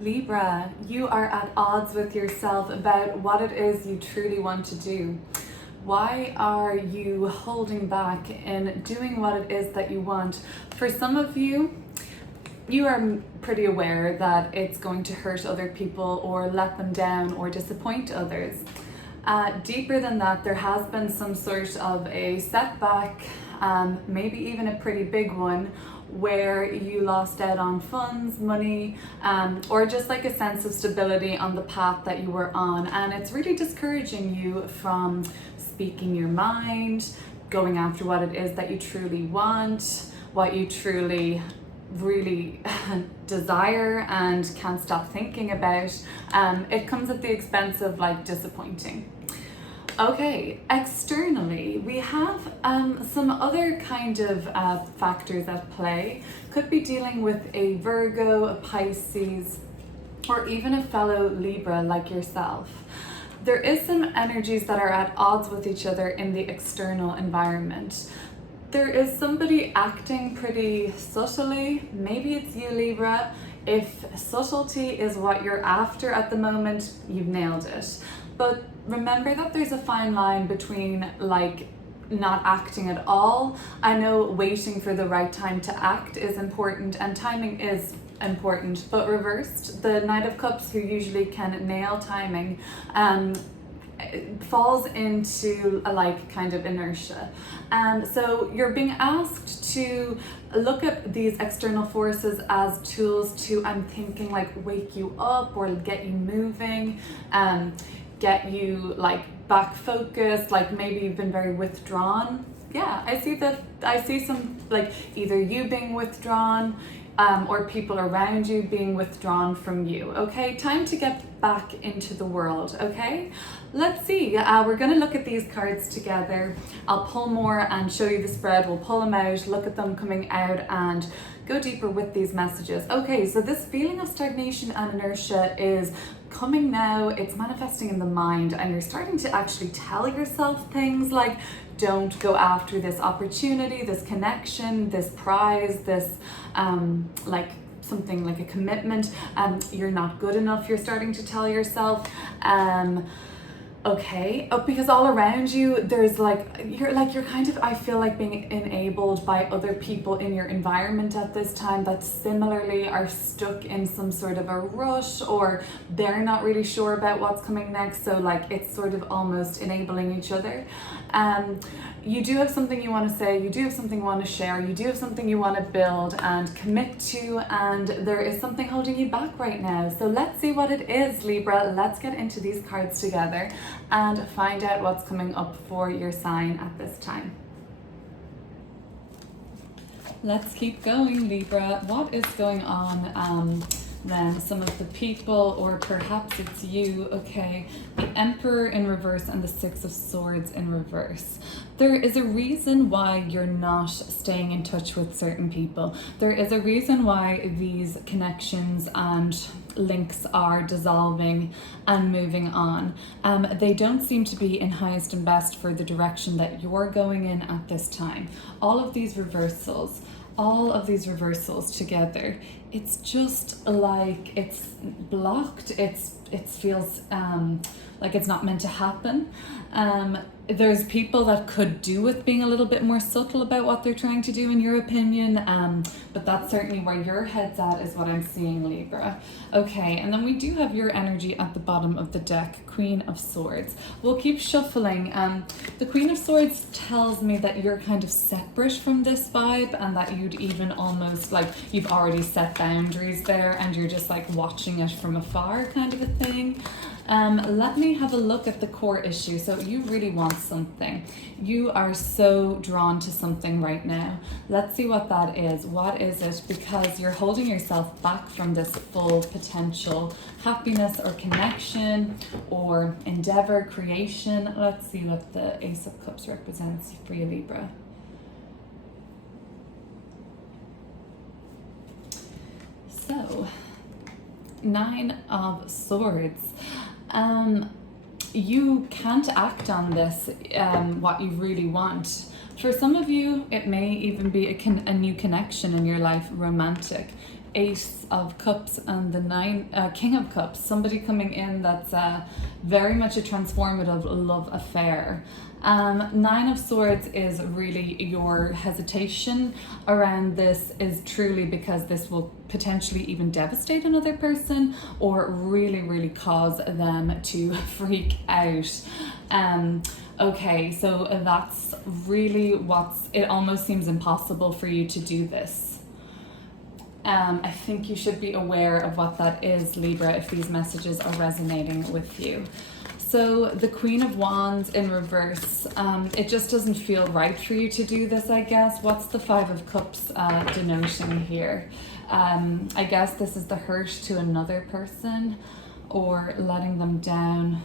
Libra, you are at odds with yourself about what it is you truly want to do. Why are you holding back in doing what it is that you want? For some of you, you are pretty aware that it's going to hurt other people or let them down or disappoint others. Deeper than that, there has been some sort of a setback, maybe even a pretty big one, where you lost out on funds, money, or just like a sense of stability on the path that you were on. And it's really discouraging you from speaking your mind, going after what it is that you truly want, what you truly really desire and can't stop thinking about. It comes at the expense of like disappointing. Okay, externally, we have some other kind of factors at play. Could be dealing with a Virgo, a Pisces, or even a fellow Libra like yourself. There is some energies that are at odds with each other in the external environment. There is somebody acting pretty subtly. Maybe it's you, Libra. If subtlety is what you're after at the moment, you've nailed it. But remember that there's a fine line between like not acting at all. I know waiting for the right time to act is important and timing is important, but reversed, the Knight of Cups, who usually can nail timing, falls into a like kind of inertia. And so you're being asked to look at these external forces as tools to, I'm thinking, like wake you up or get you moving, get you like back focused, like maybe you've been very withdrawn. Yeah, I see some like either you being withdrawn, or people around you being withdrawn from you. Okay, time to get back into the world. Okay, let's see. We're going to look at these cards together. I'll pull more and show you the spread. We'll pull them out, look at them coming out, and go deeper with these messages. Okay, so this feeling of stagnation and inertia is coming now. It's manifesting in the mind, and you're starting to actually tell yourself things like, don't go after this opportunity, this connection, this prize, this like something like a commitment. You're not good enough, you're starting to tell yourself. Because all around you there's you're kind of, I feel like, being enabled by other people in your environment at this time that similarly are stuck in some sort of a rush, or they're not really sure about what's coming next, so like it's sort of almost enabling each other. You do have something you want to say, you do have something you want to share, you do have something you want to build and commit to, and there is something holding you back right now. So let's see what it is, Libra. Let's get into these cards together and find out what's coming up for your sign at this time. Let's keep going, Libra. What is going on? Then some of the people, or perhaps it's you. Okay, the Emperor in reverse and the Six of Swords in reverse. There is a reason why you're not staying in touch with certain people. There is a reason why these connections and links are dissolving and moving on. They don't seem to be in highest and best for the direction that you're going in at this time. All of these reversals together, it's just like it's blocked. It feels like it's not meant to happen. There's people that could do with being a little bit more subtle about what they're trying to do, in your opinion, but that's certainly where your head's at, is what I'm seeing, Libra. Okay, and then we do have your energy at the bottom of the deck, Queen of Swords. We'll keep shuffling. The Queen of Swords tells me that you're kind of separate from this vibe, and that you'd even almost like you've already set boundaries there and you're just like watching it from afar, kind of a thing. Let me have a look at the core issue. So you really want something. You are so drawn to something right now. Let's see what that is. What is it? Because you're holding yourself back from this full potential happiness or connection or endeavor, creation. Let's see what the Ace of Cups represents for you, Libra. So, Nine of Swords. You can't act on this, what you really want. For some of you, it may even be a new connection in your life, romantic. Ace of Cups and the King of Cups. Somebody coming in that's very much a transformative love affair. Nine of Swords is really your hesitation around this is truly because this will potentially even devastate another person or really cause them to freak out. Okay, so that's really it almost seems impossible for you to do this. I think you should be aware of what that is, Libra, if these messages are resonating with you. So the Queen of Wands in reverse, it just doesn't feel right for you to do this, I guess. What's the Five of Cups denoting here? I guess this is the hurt to another person or letting them down.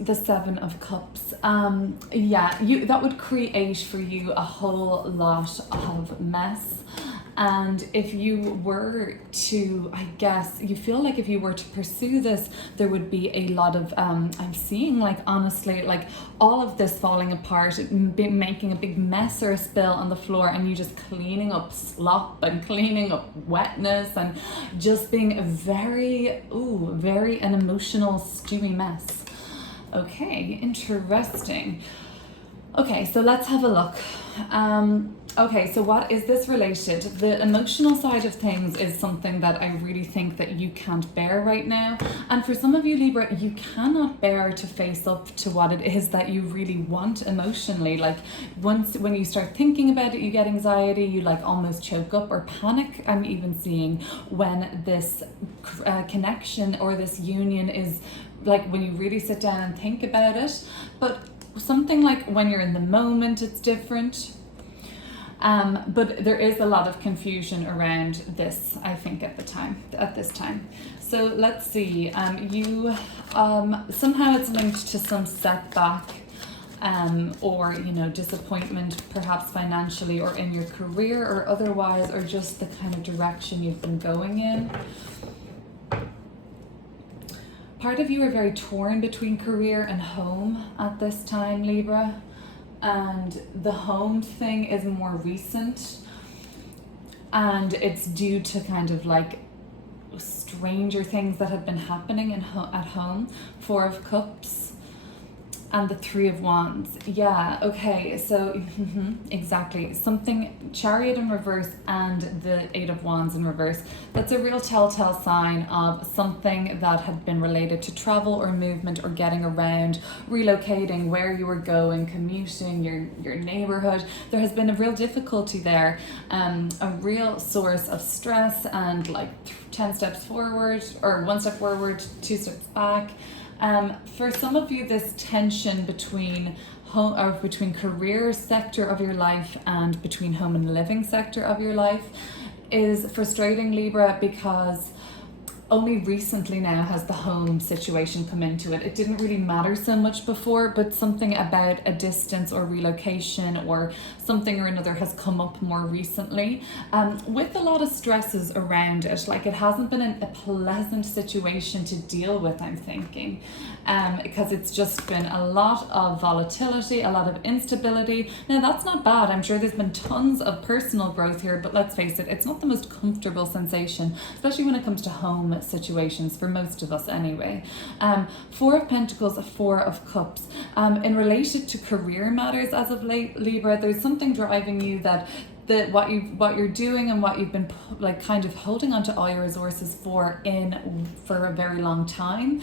The Seven of Cups. Yeah, that would create for you a whole lot of mess. And if you were to, I guess, you feel like if you were to pursue this, there would be a lot of, I'm seeing like, honestly, like all of this falling apart, making a big mess or a spill on the floor and you just cleaning up slop and cleaning up wetness and just being a very an emotional stewy mess. Okay, interesting. Okay, so let's have a look. Okay, so what is this related? The emotional side of things is something that I really think that you can't bear right now. And for some of you, Libra, you cannot bear to face up to what it is that you really want emotionally. Like when you start thinking about it, you get anxiety, you like almost choke up or panic. I'm even seeing when this connection or this union is like when you really sit down and think about it. But something like when you're in the moment, it's different. But there is a lot of confusion around this, I think, at this time. So let's see, you, somehow it's linked to some setback, or, you know, disappointment, perhaps financially or in your career or otherwise, or just the kind of direction you've been going in. Part of you are very torn between career and home at this time, Libra. And the home thing is more recent. And it's due to kind of like stranger things that have been happening at home. Four of Cups. And the Three of Wands. Yeah, okay, so exactly. Something, Chariot in reverse and the Eight of Wands in reverse. That's a real telltale sign of something that had been related to travel or movement or getting around, relocating, where you were going, commuting, your neighborhood. There has been a real difficulty there, a real source of stress and like 10 steps forward or 1 step forward, 2 steps back. For some of you, this tension between home or between career sector of your life and between home and living sector of your life is frustrating, Libra, because only recently now has the home situation come into it. It didn't really matter so much before, but something about a distance or relocation or something or another has come up more recently, with a lot of stresses around it. Like it hasn't been a pleasant situation to deal with, I'm thinking, because it's just been a lot of volatility, a lot of instability. Now that's not bad. I'm sure there's been tons of personal growth here, but let's face it, it's not the most comfortable sensation, especially when it comes to home situations for most of us anyway. Four of Pentacles, Four of Cups. In relation to career matters as of late, Libra, there's something driving you that what you're doing and what you've been like kind of holding onto all your resources for a very long time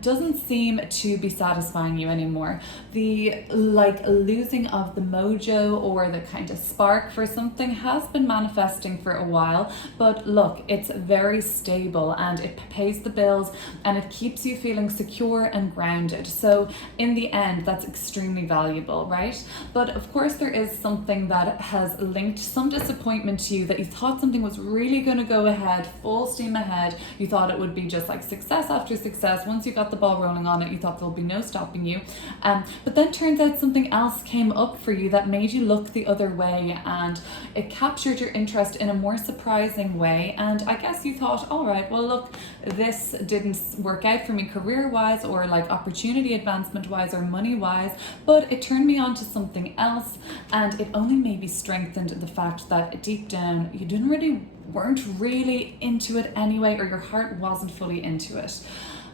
doesn't seem to be satisfying you anymore. The like losing of the mojo or the kind of spark for something has been manifesting for a while, but look, it's very stable and it pays the bills and it keeps you feeling secure and grounded. So in the end, that's extremely valuable, right? But of course there is something that has linked some disappointment to you, that you thought something was really going to go ahead, full steam ahead. You thought it would be just like success after success. Once you got the ball rolling on it, you thought there'll be no stopping you. But then turns out something else came up for you that made you look the other way, and it captured your interest in a more surprising way. And I guess you thought, all right, well look, this didn't work out for me career-wise or like opportunity advancement-wise or money-wise, but it turned me on to something else, and it only maybe strengthened the fact that deep down you weren't really into it anyway, or your heart wasn't fully into it.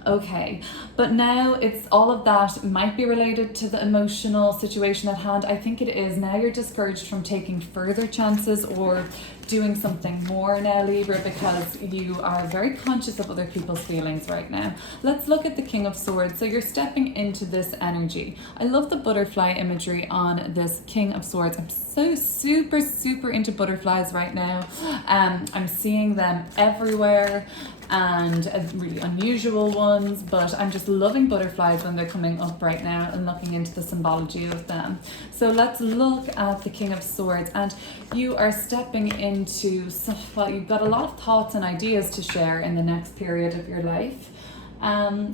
Okay, but now it's all of that might be related to the emotional situation at hand. I think it is. Now you're discouraged from taking further chances or doing something more now, Libra, because you are very conscious of other people's feelings right now. Let's look at the King of Swords. So you're stepping into this energy. I love the butterfly imagery on this King of Swords. I'm so super into butterflies right now. I'm seeing them everywhere, and really unusual ones, but I'm just loving butterflies when they're coming up right now and looking into the symbology of them. So let's look at the King of Swords, and you are stepping into, well, you've got a lot of thoughts and ideas to share in the next period of your life.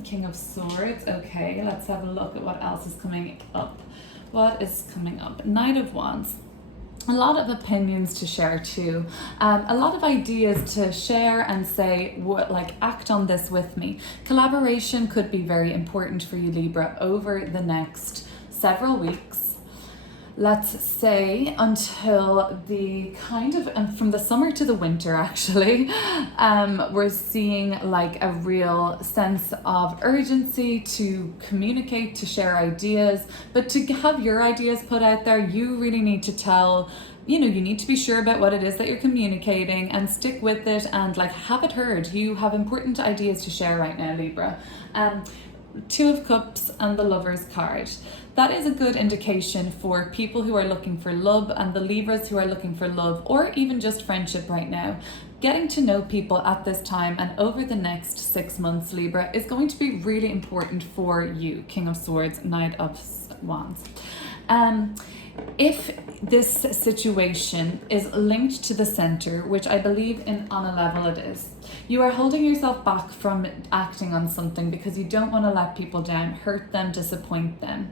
King of Swords. Okay, let's have a look at what else is coming up. What is coming up? Knight of Wands. A lot of opinions to share too, a lot of ideas to share and say, like, act on this with me. Collaboration could be very important for you, Libra, over the next several weeks. Let's say until the kind of, from the summer to the winter actually, we're seeing like a real sense of urgency to communicate, to share ideas, but to have your ideas put out there, you really need to tell, you need to be sure about what it is that you're communicating and stick with it and like have it heard. You have important ideas to share right now, Libra. Two of Cups and the Lover's card. That is a good indication for people who are looking for love and the Libras who are looking for love or even just friendship right now. Getting to know people at this time and over the next 6 months, Libra, is going to be really important for you. King of Swords, Knight of Wands. If this situation is linked to the center, which I believe on a level it is, you are holding yourself back from acting on something because you don't want to let people down, hurt them, disappoint them.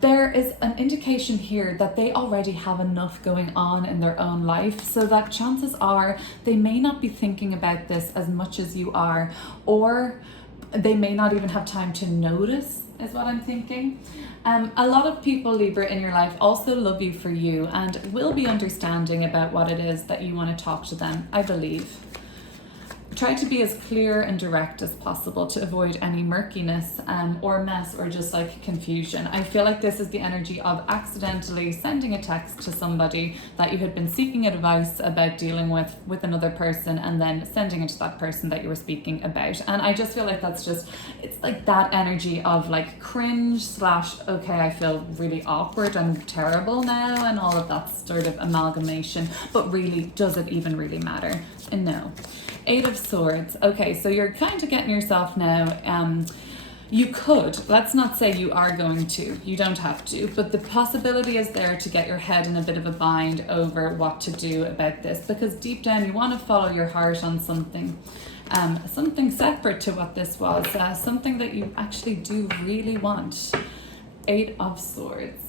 There is an indication here that they already have enough going on in their own life, so that chances are they may not be thinking about this as much as you are, or they may not even have time to notice, is what I'm thinking. A lot of people, Libra, in your life also love you for you and will be understanding about what it is that you want to talk to them, I believe. Try to be as clear and direct as possible to avoid any murkiness or mess or just like confusion. I feel like this is the energy of accidentally sending a text to somebody that you had been seeking advice about dealing with another person and then sending it to that person that you were speaking about. And I just feel like it's like that energy of like cringe / okay, I feel really awkward and terrible now and all of that sort of amalgamation, but really, does it even really matter? And no. Eight of Swords. Okay, so you're kind of getting yourself now, you could, let's not say you are going to, you don't have to, but the possibility is there to get your head in a bit of a bind over what to do about this, because deep down you want to follow your heart on something, something separate to what this was, something that you actually do really want. Eight of Swords.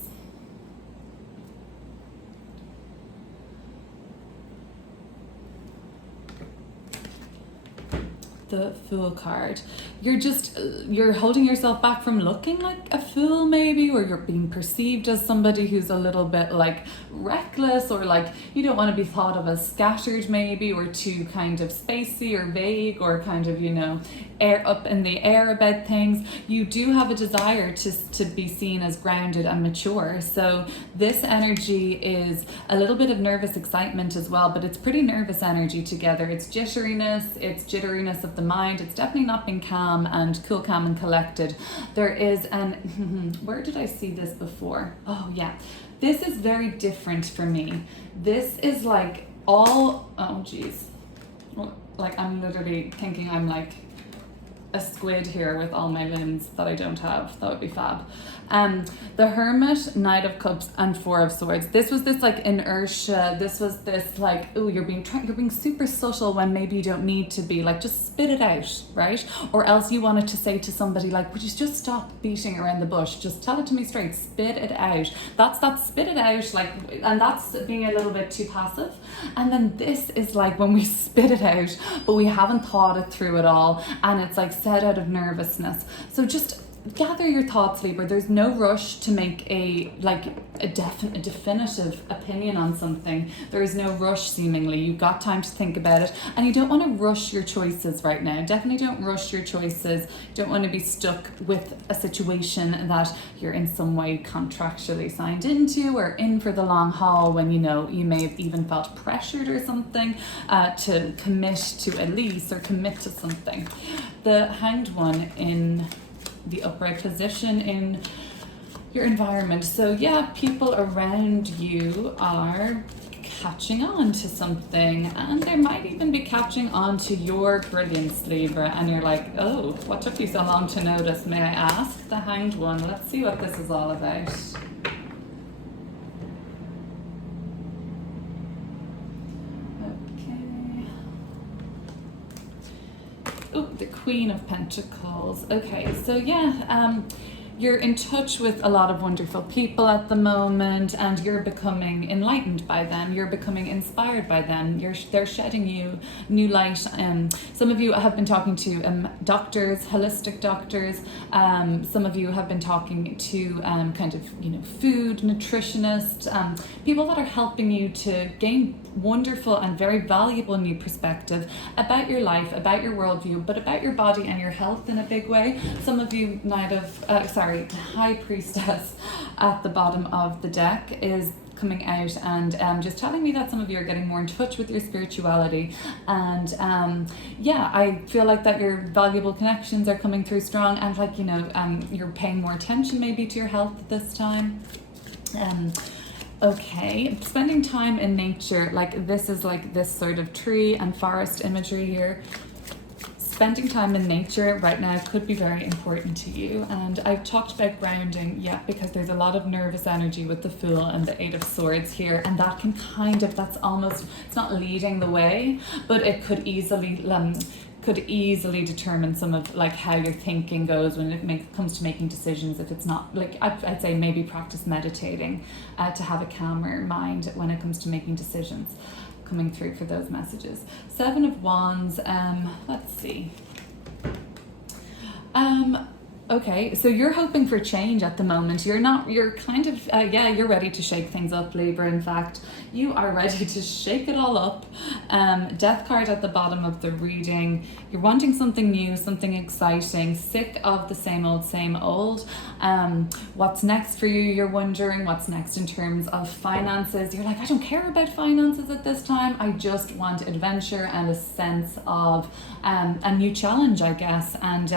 The Fool card. You're holding yourself back from looking like a fool maybe, or you're being perceived as somebody who's a little bit like reckless, or like you don't want to be thought of as scattered maybe, or too kind of spacey or vague, or kind of, up in the air about things. You do have a desire to be seen as grounded and mature. So this energy is a little bit of nervous excitement as well, but it's pretty nervous energy together. It's jitteriness of the mind. It's definitely not being calm and cool, calm and collected. There is where did I see this before? Oh yeah, this is very different for me. This is like like I'm literally thinking I'm like a squid here with all my limbs that I don't have. That would be fab. The Hermit, Knight of Cups and Four of Swords. This was this like inertia. This was this like, oh, you're being super subtle when maybe you don't need to be. Like, just spit it out, right? Or else you wanted to say to somebody like, would you just stop beating around the bush? Just tell it to me straight. Spit it out. That's spit it out. Like, and that's being a little bit too passive. And then this is like when we spit it out, but we haven't thought it through at all, and it's like said out of nervousness. So just gather your thoughts, Libra. There's no rush to make a a definitive opinion on something. There is no rush seemingly. You've got time to think about it, and you don't want to rush your choices right now. Definitely don't rush your choices. You don't want to be stuck with a situation that you're in some way contractually signed into or in for the long haul, when you know you may have even felt pressured or something to commit to a lease or commit to something. The Hanged One in the upright position in your environment. So yeah, people around you are catching on to something, and they might even be catching on to your brilliance, Libra, and you're like, oh, what took you so long to notice? May I ask? The Hanged One. Let's see what this is all about. Okay. Oh, the Queen of Pentacles. Okay, so yeah, you're in touch with a lot of wonderful people at the moment, and you're becoming enlightened by them. You're becoming inspired by them. They're shedding you new light. Some of you have been talking to doctors, holistic doctors. Some of you have been talking to kind of, food nutritionists, people that are helping you to gain wonderful and very valuable new perspective about your life, about your worldview, but about your body and your health in a big way. Some of you might have, the High Priestess at the bottom of the deck is coming out and just telling me that some of you are getting more in touch with your spirituality, and I feel like that your valuable connections are coming through strong, and you're paying more attention maybe to your health at this time. Okay, spending time in nature, this is this sort of tree and forest imagery here. Spending time in nature right now could be very important to you, and I've talked about grounding, because there's a lot of nervous energy with the Fool and the Eight of Swords here, and that can that's almost, it's not leading the way, but it could easily determine some of how your thinking goes when it comes to making decisions. If it's not I'd say maybe practice meditating to have a calmer mind when it comes to making decisions. Coming through for those messages. Seven of Wands. Let's see. Okay, so you're hoping for change at the moment. You're kind of, you're ready to shake things up, Libra. In fact, you are ready to shake it all up. Death card at the bottom of the reading. You're wanting something new, something exciting, sick of the same old. What's next for you? You're wondering what's next in terms of finances. You're like, I don't care about finances at this time. I just want adventure and a sense of a new challenge, I guess. And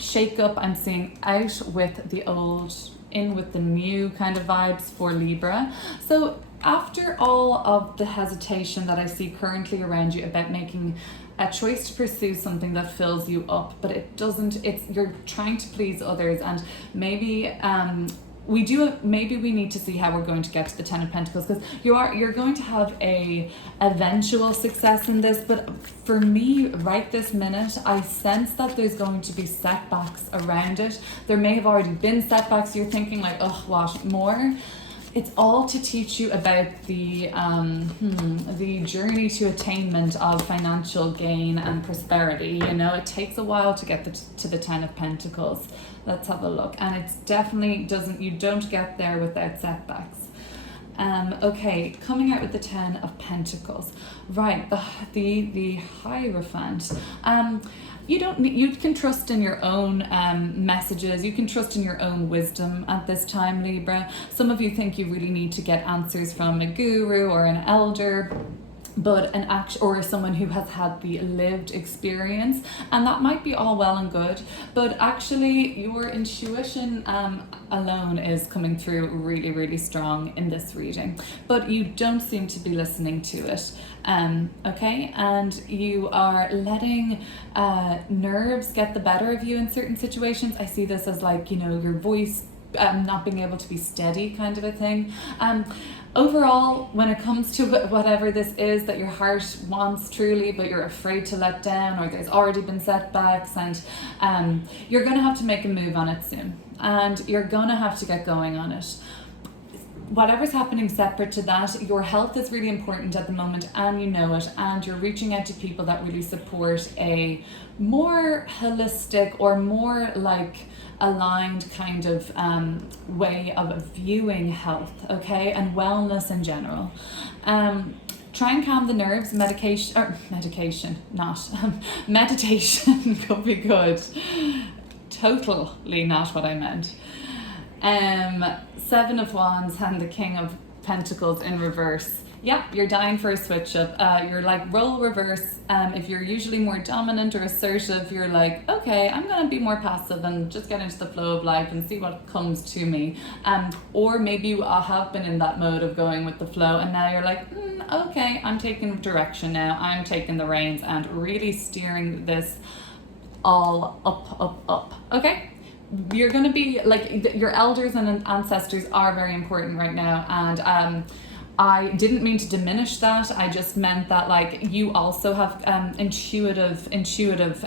shake up, I'm seeing out with the old, in with the new kind of vibes for Libra. So after all of the hesitation that I see currently around you about making a choice to pursue something that fills you up, but it doesn't, you're trying to please others, and maybe maybe we need to see how we're going to get to the Ten of Pentacles, because you're going to have a eventual success in this, but for me right this minute I sense that there's going to be setbacks around it. There may have already been setbacks. You're thinking oh, what more? It's all to teach you about the journey to attainment of financial gain and prosperity. It takes a while to get to the Ten of Pentacles. Let's have a look. And it's definitely you don't get there without setbacks. Okay, coming out with the Ten of Pentacles. Right, the Hierophant. You can trust in your own messages. You can trust in your own wisdom at this time, Libra. Some of you think you really need to get answers from a guru or an elder, but or someone who has had the lived experience, and that might be all well and good, but actually your intuition alone is coming through really, really strong in this reading, but you don't seem to be listening to it. Okay, and you are letting nerves get the better of you in certain situations. I see this as your voice not being able to be steady, kind of a thing. Overall, when it comes to whatever this is that your heart wants truly, but you're afraid to let down, or there's already been setbacks, and you're going to have to make a move on it soon, and you're going to have to get going on it. whatever's happening separate to that, your health is really important at the moment and you know it, and you're reaching out to people that really support a more holistic or more like aligned kind of way of viewing health, okay, and wellness in general. Try and calm the nerves. Meditation could be good. Totally not what I meant. Seven of Wands and the King of Pentacles in reverse. Yeah, you're dying for a switch up. You're like role reverse. If you're usually more dominant or assertive, you're like, okay, I'm gonna be more passive and just get into the flow of life and see what comes to me. Or maybe you have been in that mode of going with the flow, and now you're like, okay, I'm taking direction now. I'm taking the reins and really steering this all up. Okay? You're going to be like, your elders and ancestors are very important right now, and I didn't mean to diminish that. I just meant that like you also have intuitive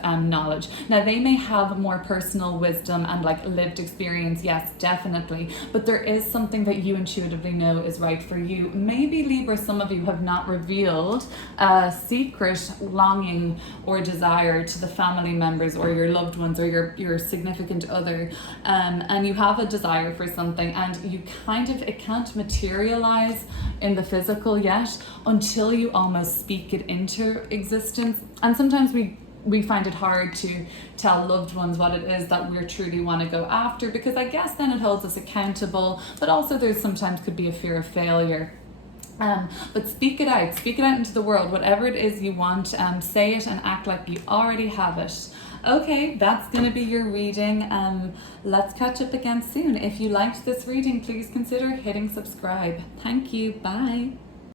knowledge. Now they may have more personal wisdom and like lived experience, yes, definitely, but there is something that you intuitively know is right for you. Maybe Libra, some of you have not revealed a secret longing or desire to the family members or your loved ones or your significant other, and you have a desire for something, and you it can't materialize in the physical yet until you almost speak it into existence. And sometimes we find it hard to tell loved ones what it is that we truly want to go after, because I guess then it holds us accountable, but also there's sometimes could be a fear of failure. But speak it out into the world, whatever it is you want, say it and act like you already have it. Okay, that's going to be your reading. Let's catch up again soon. If you liked this reading, please consider hitting subscribe. Thank you. Bye.